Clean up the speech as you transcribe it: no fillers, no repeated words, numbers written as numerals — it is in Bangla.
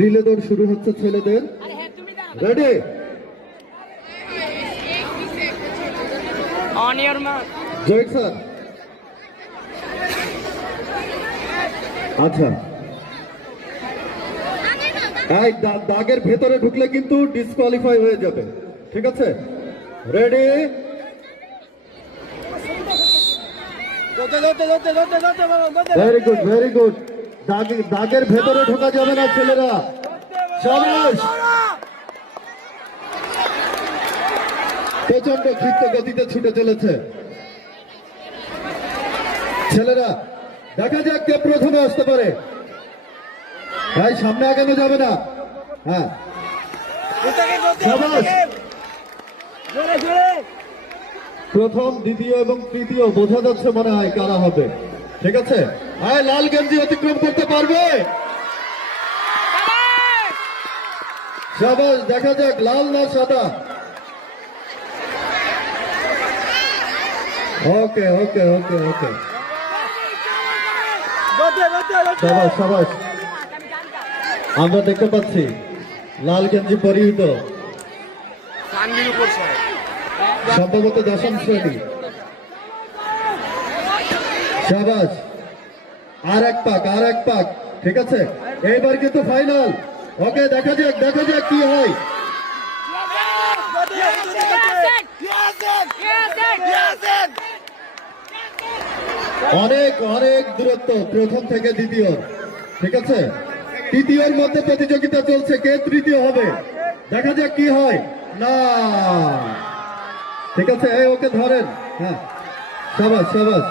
রিলে দৌড় শুরু হচ্ছে ছেলেদের। Ready? On your mark. Zayed sir. আচ্ছা, এই দাগের ভেতরে ঢুকলে কিন্তু ডিসকোয়ালিফাই হয়ে যাবে, ঠিক আছে? Ready? Very good, very good. দাগের ভেতরে ঢোকা যাবে না ছেলেরা। সাবাস। প্রচন্ড ক্ষিপ্ত গতিতে ছুটে চলেছে ছেলেরা। দেখা যাক কে প্রথমে আসতে পারে। ভাই সামনে আগানো যাবে না। হ্যাঁ, সাবাস। প্রথম, দ্বিতীয় এবং তৃতীয় বোঝা যাচ্ছে মনে হয় কারা হবে, ঠিক আছে? হ্যাঁ, লাল গেঞ্জি অতিক্রম করতে পারবে? সাবাস। দেখা যাক লাল না সাদা। ওকে ওকে ওকে ওকে, সাবাস সাবাস। আমরা দেখতে পাচ্ছি লাল গেঞ্জি পরিহিত সম্ভবত দশম শ্রেণী। সাবাস। আর এক পাক, আর এক পাক, ঠিক আছে? এইবার কিন্তু ফাইনাল। ওকে, দেখা যাক, দেখা যাক কি হয়। অনেক অনেক দূরত্ব প্রথম থেকে দ্বিতীয়, ঠিক আছে? তৃতীয়র মধ্যে প্রতিযোগিতা চলছে, কে তৃতীয় হবে? দেখা যাক কি হয়। না, ঠিক আছে, এই ওকে ধরেন। হ্যাঁ, সাবাস সাবাস।